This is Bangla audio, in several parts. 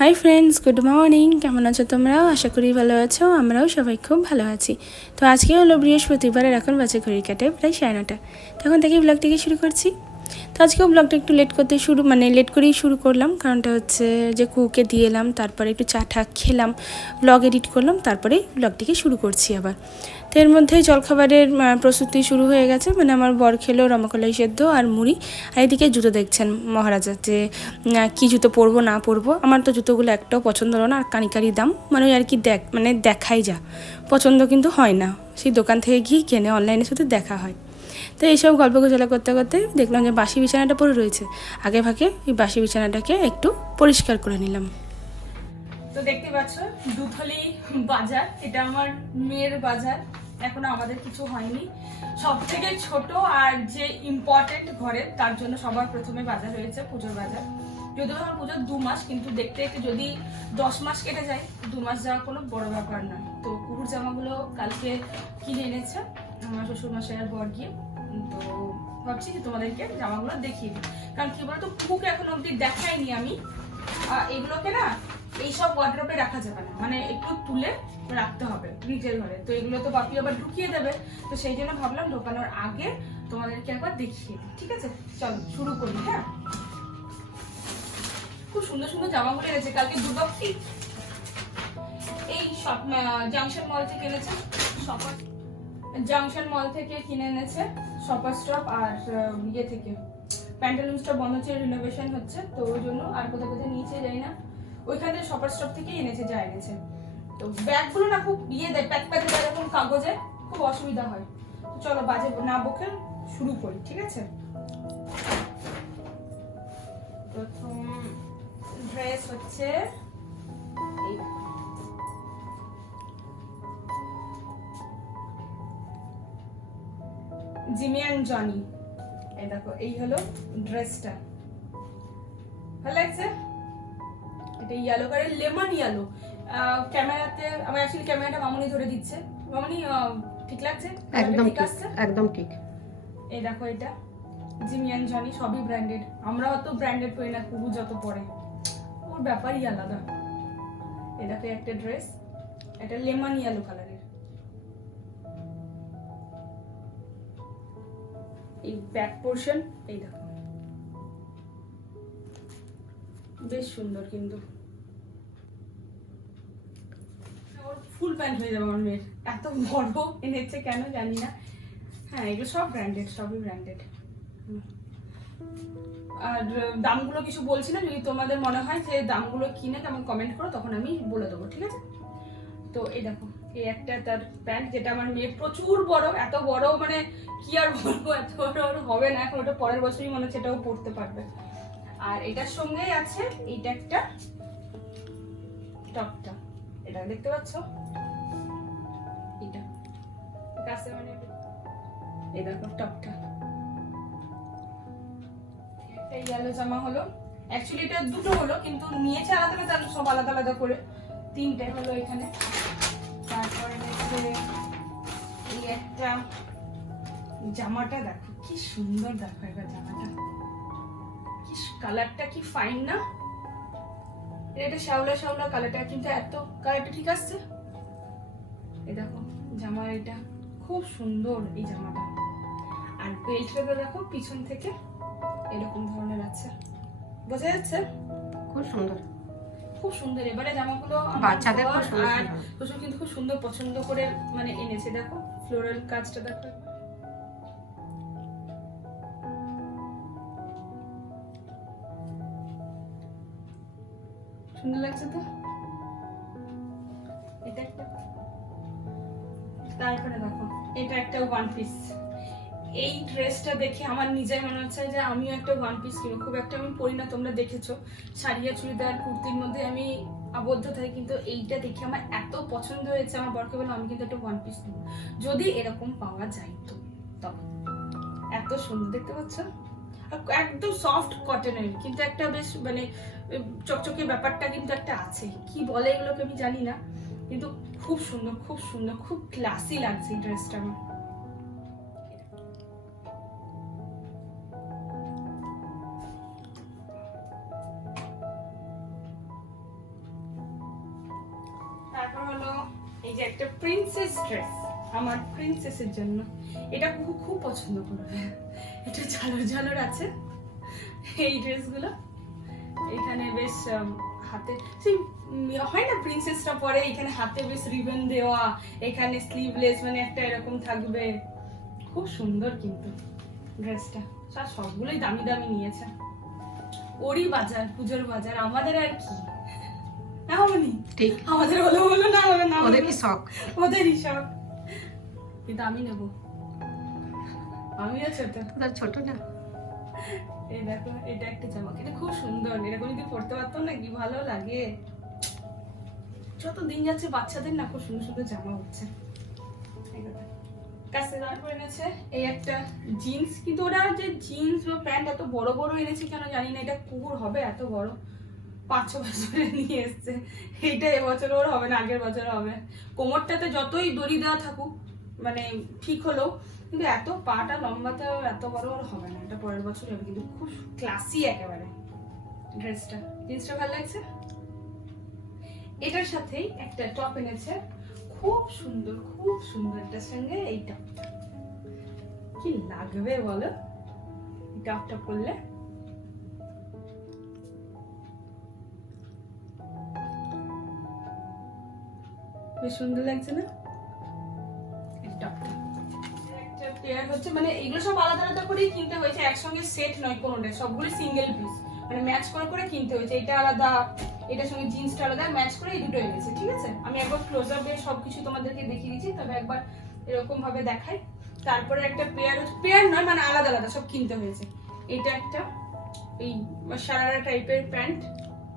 হাই ফ্রেন্ডস গুড মর্নিং কেমন আছো তোমরাও? আশা করি ভালো আছো, আমরাও সবাই খুব ভালো আছি। তো আজকে হলো বৃহস্পতিবার এখন বাজে ঘড়ি কাটে, প্রায় সাড়ে নটা। তখন থেকে ব্লগটিকে শুরু করছি। তো আজকেও ব্লগটা একটু লেট করতে শুরু মানে লেট করেই শুরু করলাম। কারণটা হচ্ছে যে কুকে দিয়ে এলাম, তারপরে একটু চা ঠা খেলাম ব্লগ এডিট করলাম, তারপরে ব্লগটিকে শুরু করছি আবার। তো এর মধ্যেই জলখাবারের প্রস্তুতি শুরু হয়ে গেছে। মানে আমার বর খেলো রমকলাই সেদ্ধ আর মুড়ি। আর এদিকে জুতো দেখছেন মহারাজা যে কী জুতো পরবো, না পরবো। আমার তো জুতোগুলো একটাও পছন্দ হলো না, আর কানিকারি দাম। মানে আর কি দেখ মানে দেখাই যা। পছন্দ কিন্তু হয় না। সেই দোকান থেকে গিয়ে কেনে অনলাইনে শুধু দেখা হয়। তো এইসব গল্প গোজলা করতে করতে দেখলাম যে বাসি বিছানাটা পড়ে রয়েছে। আগে ভাগে এই বাসি বিছানাটাকে একটু পরিষ্কার করে নিলাম। তো দেখতে পাচ্ছ দুধলি বাজার, এটা আমার মেয়ের বাজার। এখনও আমাদের কিছু হয়নি। সব থেকে ছোট আর যে ইম্পর্টেন্ট ঘরের তার জন্য সবার প্রথমে বাজার হয়েছে পুজোর বাজার। যদিও আমার পুজোর দু মাস, কিন্তু দেখতে যদি দশ মাস কেটে যায়, দু মাস যাওয়া কোনো বড় ব্যাপার নয় তো কুকুর জামাগুলো কালকে কিনে এনেছে আমার শ্বশুর মশাইয়ের বর গিয়ে। তো ভাবছি যে তোমাদেরকে জামাগুলো দেখিয়ে দিই। কারণ কি বলতো কুকুরকে এখন অবধি দেখাইনি আমি। এগুলোকে না, এইসব ওয়ার্ড্রপে রাখা যাবে না। মানে একটু তুলে রাখতে হবে নিজের ঘরে। তো এগুলো তো বাপি আবার ঢুকিয়ে দেবে। তো সেই জন্য ভাবলাম ঢোকানোর আগে তোমাদেরকে একবার দেখিয়ে দিই, ঠিক আছে? চলো, শুরু করি হ্যাঁ? খুব সুন্দর সুন্দর জামাগুলো এনেছে, কালকে দুর্গা এই- সব জাংশন মল থেকে এনেছে। শপার জাংশন মল থেকে কিনে এনেছে শপার স্টপ আর ইয়ে থেকে। প্যান্টালুন্সটা বন্ধ হচ্ছে রিনোভেশন হচ্ছে, তো ওই জন্য আর কোথাও কোথাও নিচে যাই না। ওইখান শপার স্টপ থেকে এনেছে যা এনেছে। তো ব্যাগগুলো না খুব ইয়ে দেয়, প্যাক প্যাকে দেয় এরকম কাগজে, খুব অসুবিধা হয়। চলো বাজে না বকে শুরু করি, ঠিক আছে? প্রথম ড্রেস হচ্ছে এই জিমি অ্যান্ড জনি। এই দেখো এই হলো ড্রেসটা ভালো লাগছে? এটা ইয়েলো কালার লেমন ইয়েলো ক্যামেরাতে আমার অ্যাকচুয়ালি ক্যামেরাটা মামুনি ধরে দিচ্ছে। মামনি ঠিক লাগছে? একদম ঠিক আসছে? একদম ঠিক। এই দেখো এটা জিমি অ্যান্ড জনি সবই ব্র্যান্ডেড আমরা অত ব্র্যান্ডেড পরি না কুবু যত পরে। ওর ব্যাপারই আলাদা। এই দেখো একটা ড্রেস এটা লেমন ইয়েলো কালারের এই ব্যাক পোর্শন এই দেখো। বেশ সুন্দর কিন্তু। ফুল প্যান্ট হয়ে যাবে আমার মেয়ের। এত বড় এনেছে কেন জানি না। হ্যাঁ এগুলো সব ব্র্যান্ডেড সবই ব্র্যান্ডেড আর দামগুলো কিছু বলছি না, যদি তোমাদের মনে হয় যে দামগুলো কিনে তেমন কমেন্ট করো, তখন আমি বলে দেবো, ঠিক আছে? তো এই দেখো এই একটা তার প্যান্ট যেটা আমার মেয়ে প্রচুর বড়, এত বড় মানে কি আর বলব, এত বড় হবে না, এখন ওটা পরের বছরই মনে হচ্ছে এটাও পড়তে পারবে। আর এটার সঙ্গেই আছে এইটা একটা টপটা। এটা দেখতে পাচ্ছ? এটা কাছে মানে এই দেখো টপটা। একটা ইয়েলো জামা হলো। অ্যাকচুয়ালি এটা দুটো হলো, কিন্তু নিয়েছে আলাদা আলাদা, সব আলাদা আলাদা করে। তিনটে হলো এখানে। হচ্ছে এই একটা জামাটা দেখো, কি সুন্দর দেখো এবার জামাটা। কি কালারটা কি ফাইন না? এটা শ্যাওলা শ্যাওলা কালারটা কিন্তু এত কালারটা ঠিক আসছে? এই দেখো জামার এটা খুব সুন্দর এই জামাটা। আর বেল্টটা দেখো পিছন থেকে এরকম ধরনের আছে। বোঝা যাচ্ছে? খুব সুন্দর। খুব সুন্দর। এবারে জামাগুলো বাচ্চাদের আর। শ্বশুর কিন্তু খুব সুন্দর পছন্দ করে মানে এনেছে। দেখো ফ্লোরাল কাজটা দেখো। সুন্দর লাগছে তো? এটা একটা তারপরে দেখো এটা একটা ওয়ান পিস এই ড্রেসটা দেখে আমার নিজের মনে হচ্ছে যে আমিও একটা ওয়ান পিস কিনো খুব একটা আমি পরি না, তোমরা দেখেছ। শাড়িয়া, চুড়িদার, কুর্তির মধ্যে আমি আবদ্ধ থাকি, কিন্তু এইটা দেখে আমার এত পছন্দ হয়েছে আমার বরকে বলে আমি কিন্তু একটা ওয়ান পিস নেব যদি এরকম পাওয়া যায় তো, তবে। এত সুন্দর, দেখতে পাচ্ছ? একদম সফট কটনের কিন্তু একটা বেশ মানে চকচকে ব্যাপারটা কিন্তু একটা আছে। কি বলে এগুলোকে আমি জানি না, কিন্তু খুব সুন্দর খুব সুন্দর, খুব ক্লাসি লাগছে এই ড্রেসটা আমার। যে একটা প্রিন্সেস ড্রেস আমার প্রিন্সেসের জন্য। এটা খুব খুব পছন্দ করবে এটা ঝালর ঝালর আছে। এই ড্রেসগুলো এখানে বেশ হাতে, সেই হয় না প্রিন্সেসটা পরে, এখানে হাতে বেশ রিবন দেওয়া, এখানে স্লিভলেস মানে একটা এরকম থাকবে। খুব সুন্দর কিন্তু ড্রেসটা সবগুলোই দামি দামি নিয়েছে। ওরই বাজার, পুজোর বাজার। আমাদের আর কি? না ঠিক। আমাদের হলো হলো না হলো না ওদেরই শখ। ওদেরই সব কিন্তু আমি নেব। আমিও ছোট। না এই দেখো এটা একটা জামা। এটা খুব সুন্দর। এরকম যদি পড়তে পারতাম না কি ভালো লাগে। যত দিন যাচ্ছে বাচ্চাদের না খুব সুন্দর সুন্দর জামা হচ্ছে। কাছে তারপর এনেছে এই একটা জিন্স। কিন্তু ওরা যে জিন্স বা প্যান্ট এত বড় বড় এনেছে কেন জানি না। এটা কুকুর হবে এত বড়। পাঁচ ছ বছরে নিয়ে এসছে। এইটা এবছর ওর হবে না, আগের বছর হবে। কোমরটাতে যতই দড়ি দেওয়া থাকুক মানে ঠিক হলেও, কিন্তু এত পাটা লম্বাতে এত বড় ওর হবে না। এটা পরের বছর হবে, কিন্তু খুব ক্লাসি একেবারে ড্রেসটা জিন্সটা ভালো লাগছে? এটার সাথেই একটা টপ এনেছে, খুব সুন্দর খুব সুন্দর এটার সঙ্গে এই টপটা কি লাগবে বলো? টপটা পরলে বেশ সুন্দর লাগছে না? একটা পেয়ার হচ্ছে মানে এগুলো সব আলাদা আলাদা করেই কিনতে হয়েছে, একসঙ্গে সেট নয় কোনোটা সবগুলো সিঙ্গেল পিস মানে ম্যাচ করে করে কিনতে হয়েছে, এটা আলাদা, এটার সঙ্গে জিন্সটা আলাদা ম্যাচ করে এই দুটো এনেছে, ঠিক আছে? আমি একবার ক্লোজ আপে সবকিছু তোমাদেরকে দেখিয়ে দিচ্ছি, তবে একবার এরকম দেখাই। তারপরে একটা পেয়ার পেয়ার নয় মানে আলাদা আলাদা, সব কিনতে হয়েছে। এটা একটা, এই সারারা টাইপের প্যান্ট।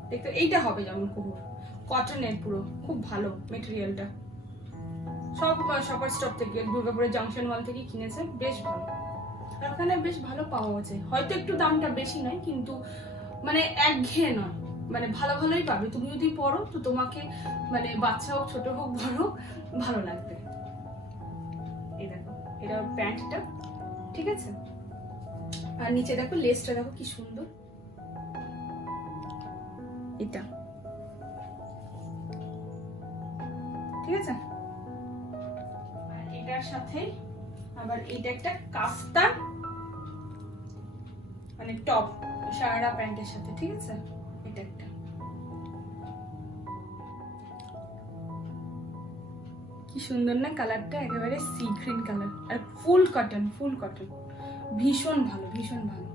দেখতে, এইটা হবে যেমন কুকুর কটনের পুরো, খুব ভালো মেটেরিয়ালটা সব শপার স্টপ থেকে, দুর্গাপুরের জাংশন মল থেকে কিনেছে, বেশ ভালো। আর ওখানে বেশ ভালো পাওয়া যায় হয়তো একটু দামটা বেশি নয়, কিন্তু মানে একঘেয়ে নয়। মানে ভালো ভালোই পাবে। তুমি যদি পড়ো, তো তোমাকে মানে বাচ্চা হোক, ছোট হোক, বড় হোক, ভালো লাগবে। এই দেখো, এটা প্যান্টটা, ঠিক আছে? আর নিচে দেখো লেসটা দেখো, কি সুন্দর। এটা। ঠিক আছে? এটার সাথে আবার এটা একটা কাফতান মানে টপ সারারা প্যান্টের সাথে, ঠিক আছে? এটা একটা। কি সুন্দর না কালারটা, একেবারে সি গ্রিন কালার আর ফুল কটন ফুল কটন ভীষণ ভালো ভীষণ ভালো।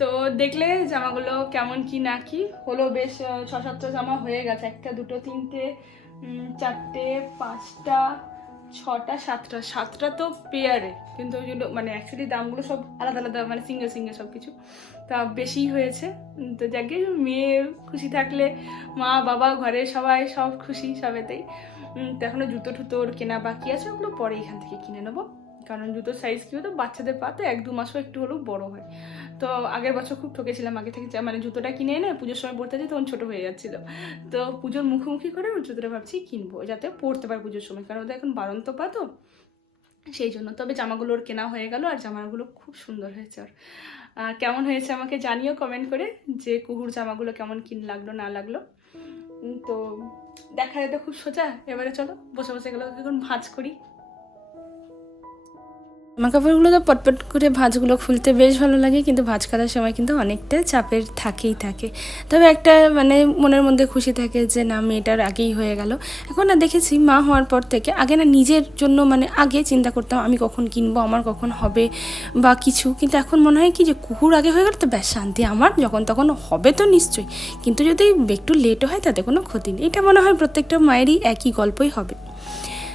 তো দেখলে জামাগুলো কেমন কি না কি? হলো বেশ ছ সাতটা জামা হয়ে গেছে। একটা, দুটো, তিনটে চারটে, পাঁচটা, ছটা, সাতটা। সাতটা তো পেয়ারে কিন্তু ওইগুলো মানে অ্যাকচুয়ালি দামগুলো সব আলাদা আলাদা মানে সিঙ্গেল সিঙ্গেল সব কিছু তা বেশি হয়েছে। তো যাকে মেয়ে খুশি থাকলে মা, বাবা, ঘরে সবাই সব খুশি সবেতেই। তো এখনও জুতো টুতোর কেনা বাকি আছে, ওগুলো পরে এখান থেকে কিনে নেব। কারণ জুতোর সাইজ কি হতো বাচ্চাদের পা তো এক দু মাসও একটু হলেও বড় হয়। তো আগের বছর খুব ঠকেছিলাম, আগে থেকে মানে জুতোটা কিনে এনে পুজোর সময় পড়তে যেত তখন ছোটো হয়ে যাচ্ছিল। তো পুজোর মুখোমুখি করে ওই জুতোটা ভাবছি কিনবো, যাতে পড়তে পারে পুজোর সময়। কারণ ওদের এখন বারন্ত পা তো, সেই জন্য। তবে জামাগুলোর কেনা হয়ে গেল আর জামাগুলো খুব সুন্দর হয়েছে ওর। আর কেমন হয়েছে আমাকে জানিও কমেন্ট করে যে কুহুর জামাগুলো কেমন কিন লাগল, না লাগল। তো দেখা যেতে খুব সোজা। এবারে চলো, বসে বসে গেলো এখন ভাঁজ করি। জামা কাপড়গুলো তো পটপট করে ভাঁজগুলো খুলতে বেশ ভালো লাগে, কিন্তু ভাঁজ করার সময় কিন্তু অনেকটা চাপের থাকেই থাকে। তবে একটা মানে মনের মধ্যে খুশি থাকে যে না, মেয়েটার আগেই হয়ে গেল। এখন না দেখেছি মা হওয়ার পর থেকে আগে না নিজের জন্য মানে আগে চিন্তা করতাম, আমি কখন কিনবো, আমার কখন হবে বা কিছু। কিন্তু এখন মনে হয় কি যে কুকুর আগে হয়ে গেল তো ব্যাস, শান্তি আমার, যখন তখন হবে তো নিশ্চয়ই। কিন্তু যদি একটু লেটও হয়, তাতে কোনো ক্ষতি নেই। এটা মনে হয় প্রত্যেকটা মায়েরই একই গল্পই হবে।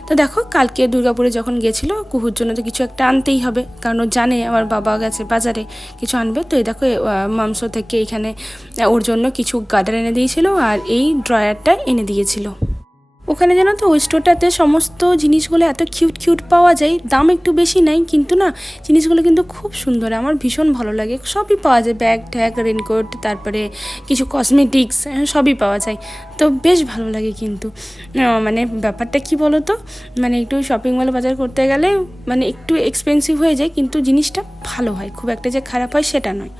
তো দেখো, কালকে দুর্গাপুরে যখন গেছিল, কুহুর জন্য তো কিছু একটা আনতেই হবে। কারণ ও জানে আমার বাবা গেছে বাজারে কিছু আনবে। তো এই দেখো মাংস থেকে এখানে ওর জন্য কিছু গাদার এনে দিয়েছিল আর এই ড্রয়ারটা এনে দিয়েছিল। ওখানে জানো তো, ওই স্টোরটাতে সমস্ত জিনিসগুলো এত কিউট কিউট পাওয়া যায়। দাম একটু বেশি নাই কিন্তু না, জিনিসগুলো কিন্তু খুব সুন্দর। আমার ভীষণ ভালো লাগে। সবই পাওয়া যায়। ব্যাগ ট্যাগ রেনকোট তারপরে কিছু কসমেটিক্স সবই পাওয়া যায়। তো বেশ ভালো লাগে কিন্তু। মানে ব্যাপারটা কি বলো তো মানে একটু শপিং মলে বাজার করতে গেলে মানে একটু এক্সপেন্সিভ হয়ে যায়, কিন্তু জিনিসটা ভালো হয়। খুব একটা যে খারাপ হয়, সেটা নয়।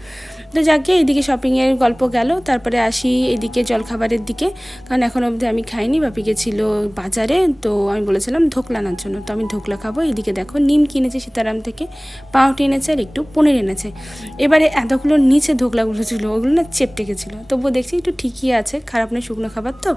তো যাকে এদিকে শপিংয়ের গল্প গেল, তারপরে আসি এদিকে জলখাবারের দিকে। কারণ এখন অবধি আমি খাইনি, বাপি গেছিল বাজারে, তো আমি বলেছিলাম ধোকলা আনার জন্য। তো আমি ধোকলা খাব, এদিকে দেখো নিম কিনেছে সীতারাম থেকে পাউটি এনেছে আর একটু পনির এনেছে। এবারে এতগুলো নিচে ধোকলাগুলো ছিল, ওগুলো না চেপটে গেছিল। তবুও দেখছি একটু ঠিকই আছে, খারাপ নয় শুকনো খাবার তো।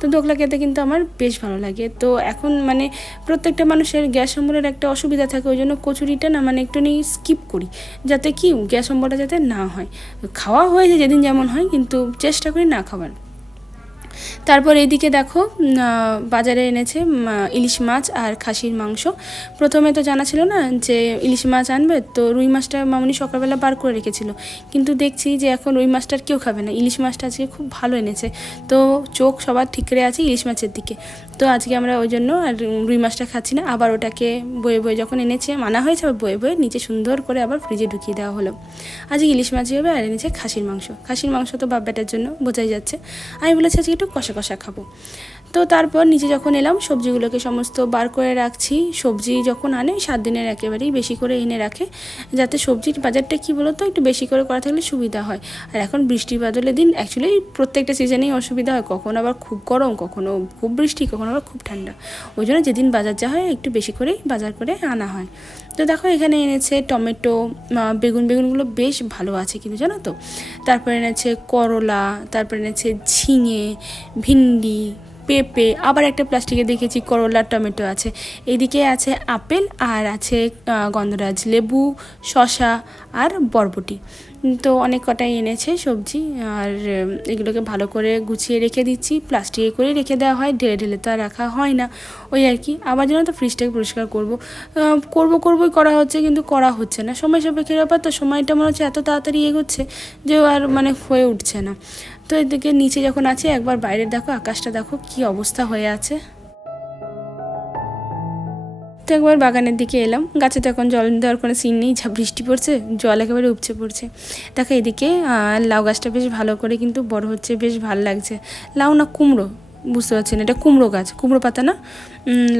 তো ধোকলা খেতে কিন্তু আমার বেশ ভালো লাগে। তো এখন মানে প্রত্যেকটা মানুষের গ্যাস অম্বলের একটা অসুবিধা থাকে, ওই জন্য কচুরিটা না মানে একটু নিয়ে স্কিপ করি। যাতে কি, গ্যাস অম্বলটা যাতে না হয়। খাওয়া হয়েছে যেদিন যেমন হয় কিন্তু চেষ্টা করি না খাবার তারপর এদিকে দেখো বাজারে এনেছে ইলিশ মাছ আর খাসির মাংস। প্রথমে তো জানা ছিল না যে ইলিশ মাছ আনবে, তো রুই মাছটা মামনি সকালবেলা বার করে রেখেছিল। কিন্তু দেখছি যে এখন রুই মাছটা কেউ খাবে না। ইলিশ মাছটা আজকে খুব ভালো এনেছে। তো চোখ সবার ঠিক করে আছে ইলিশ মাছের দিকে। তো আজকে আমরা ওই জন্য আর রুই মাছটা খাচ্ছি না। আবার ওটাকে বয়ে বয়ে যখন এনেছে, মানা হয়েছে আবার বয়ে বয়ে নিচে সুন্দর করে আবার ফ্রিজে ঢুকিয়ে দেওয়া হলো। আজকে ইলিশ মাছই হবে আর এনেছে খাসির মাংস। খাসির মাংস তো বাপ বেটার জন্য বোঝাই যাচ্ছে। আমি বলেছি আজকে একটু কষা কষা কষা খাব। তো তারপর নিচে যখন এলাম, সবজিগুলোকে সমস্ত বার করে রাখছি। সবজি যখন আনে, সাত দিনের একেবারেই বেশি করে এনে রাখে, যাতে সবজির বাজারটা কী বলো তো একটু বেশি করে করা থাকলে সুবিধা হয়। আর এখন বৃষ্টি বাদলের দিন অ্যাকচুয়ালি প্রত্যেকটা সিজনেই অসুবিধা হয়। কখনো আবার খুব গরম, কখনো খুব বৃষ্টি, কখনো আবার খুব ঠান্ডা। ওই জন্য যেদিন বাজার যা হয়, একটু বেশি করেই বাজার করে আনা হয়। তো দেখো, এখানে এনেছে টমেটো বেগুন, বেগুনগুলো বেশ ভালো আছে কিন্তু জানো তো? তারপরে এনেছে করলা, তারপরে এনেছে ঝিঙে ভিন্ডি, পেঁপে, আবার একটা প্লাস্টিকে দেখেছি, করলার টমেটো আছে। এদিকে আছে আপেল আর আছে গন্ধরাজ লেবু শশা আর বরবটি। তো অনেক কটাই এনেছে সবজি আর এগুলোকে ভালো করে গুছিয়ে রেখে দিচ্ছি। প্লাস্টিকে করে রেখে দেওয়া হয়, ঢেলে ঢেলে তো আর রাখা হয় না। ওই আর কি। আবার যেন তো ফ্রিজটাকে পরিষ্কার করব। করব করবোই করা হচ্ছে কিন্তু করা হচ্ছে না। সময় সাপেক্ষের ব্যাপার তো, সময়টা মনে হচ্ছে এত তাড়াতাড়ি এগোচ্ছে যে আর মানে হয়ে উঠছে না। তো এদিকে নিচে যখন আছে, একবার বাইরে দেখো, আকাশটা দেখো কি অবস্থা হয়ে আছে। তো একবার বাগানের দিকে এলাম, গাছে তো এখন জল দেওয়ার কোনো সিন নেই যা বৃষ্টি পড়ছে, জল একেবারে উপচে পড়ছে। দেখো এদিকে লাউ গাছটা বেশ ভালো করে কিন্তু বড় হচ্ছে, বেশ ভালো লাগছে। লাউ না কুমড়ো? বুঝতে পারছি না। এটা কুমড়ো গাছ। কুমড়ো পাতা না?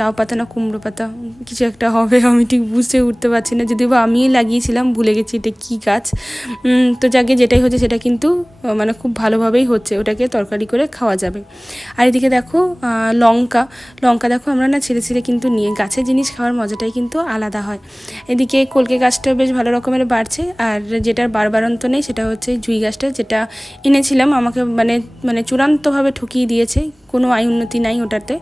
লাউ পাতা না কুমড়ো পাতা? কিছু একটা হবে, আমি ঠিক বুঝতে, উঠতে পারছি না। যদিও বা আমিই লাগিয়েছিলাম, ভুলে গেছি এটা কী গাছ। তো যাকে যেটাই হচ্ছে সেটা কিন্তু মানে খুব ভালোভাবেই হচ্ছে। ওটাকে তরকারি করে খাওয়া যাবে। আর এদিকে দেখো লঙ্কা। লঙ্কা দেখো, আমরা না ছেড়ে ছেড়ে কিন্তু নিয়ে, গাছের জিনিস খাওয়ার মজাটাই কিন্তু আলাদা হয়। এদিকে কলকে গাছটা বেশ ভালো রকমের বাড়ছে। আর যেটার বারবারন্ত নেই, সেটা হচ্ছে জুই গাছটা, যেটা এনেছিলাম। আমাকে মানে মানে চূড়ান্তভাবে ঠকিয়ে দিয়েছে। কোনো আয় উন্নতি নাই ওটাতে।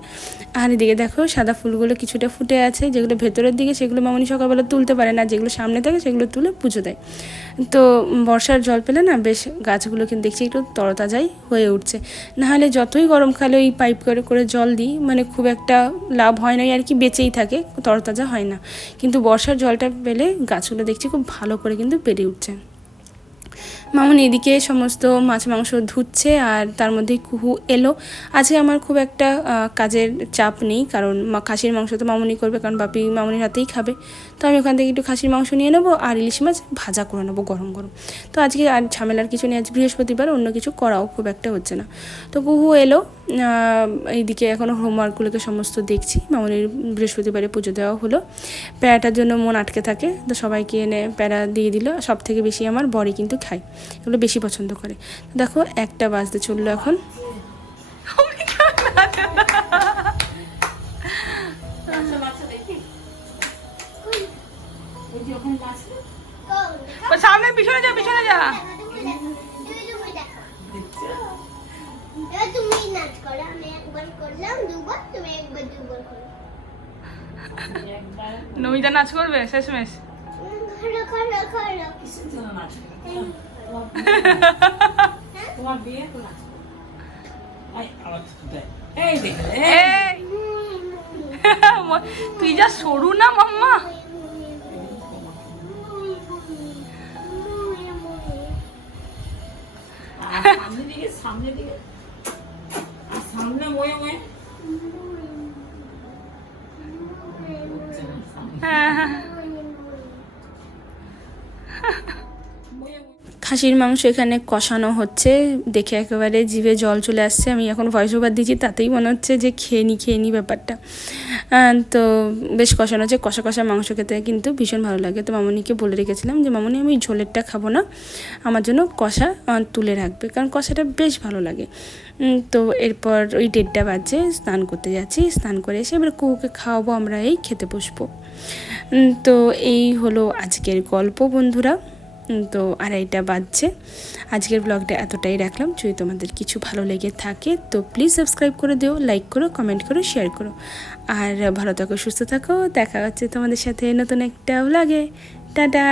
আর এদিকে দেখো সাদা ফুলগুলো কিছুটা ফুটে আছে, যেগুলো ভেতরের দিকে সেগুলো মামনি সকালবেলা তুলতে পারে না, যেগুলো সামনে থাকে সেগুলো তুলে পুজো দেয়। তো বর্ষার জল পেলে না বেশ গাছগুলো কিন্তু দেখছি একটু তরতাজাই হয়ে উঠছে। নাহলে যতই গরমকালে ওই পাইপ করে করে জল দিই মানে খুব একটা লাভ হয় না আর কি বেঁচেই থাকে, তরতাজা হয় না। কিন্তু বর্ষার জলটা পেলে গাছগুলো দেখছি খুব ভালো করে কিন্তু বেড়ে উঠছে। মামুন, এদিকে সমস্ত মাছ মাংস ধুচ্ছে আর তার মধ্যে কুহু এলো। আজকে আমার খুব একটা কাজের চাপ নেই, কারণ খাসির মাংস তো মামুনি করবে, কারণ বাপি মামুনির হাতেই খাবে। তো আমি ওখান থেকে একটু খাসির মাংস নিয়ে নেব আর ইলিশ মাছ ভাজা করে নেব গরম গরম। তো আজকে আর ঝামেলার কিছু নেই, আজ বৃহস্পতিবার, অন্য কিছু করাও খুব একটা হচ্ছে না। তো কুহু এলো এইদিকে এখনও হোমওয়ার্কগুলোকে সমস্ত দেখছি। মামুনির বৃহস্পতিবারে পুজো দেওয়া হলো। প্যারাটার জন্য মন আটকে থাকে, তো সবাইকে এনে প্যারা দিয়ে দিল। সব থেকে বেশি আমার বড়ি কিন্তু খায়, এগুলো বেশি পছন্দ করে। দেখো একটা বাজতে চলল এখন। সামনে পিছনে যা পিছনে যা। তুমি নাচ করো আমি একবার করলাম দুবার তুমি একবার দুবার করো নমিতা নাচ করবে শেষমেশ তুই যা সরু না মাম্মা। দিকে সামনের দিকে। আর সামনে ময়ে ময়ে হ্যাঁ হ্যাঁ। ময়ে ময়ে খাসির মাংস এখানে কষানো হচ্ছে, দেখে একেবারে জিভে জল চলে আসছে। আমি এখন ভয়েস ওভার দিচ্ছি, তাতেই মনে হচ্ছে যে খেয়ে নি খেয়ে নি ব্যাপারটা। তো বেশ কষানো হচ্ছে, কষা কষা মাংস খেতে কিন্তু ভীষণ ভালো লাগে। তো মামনিকে বলে রেখেছিলাম যে, মামনি, আমি ঝোলেরটা খাব না, আমার জন্য কষা তুলে রাখবে। কারণ কষাটা বেশ ভালো লাগে। তো এরপর ওই দেড়টা বাজে, স্নান করতে যাচ্ছি। স্নান করে এসে এবার কুকুকে খাওয়াবো, আমরা এই খেতে বসবো। তো এই হলো আজকের গল্প বন্ধুরা। তো আড়াইটা বাজছে। আজকের ব্লগটা এতটাই রাখলাম। যদি তোমাদের কিছু ভালো লেগে থাকে, তো প্লিজ সাবস্ক্রাইব করে দিও লাইক করো কমেন্ট করো শেয়ার করো। আর ভালো থাকো, সুস্থ থাকো। দেখা হচ্ছে তোমাদের সাথে নতুন একটা ব্লগে টাটা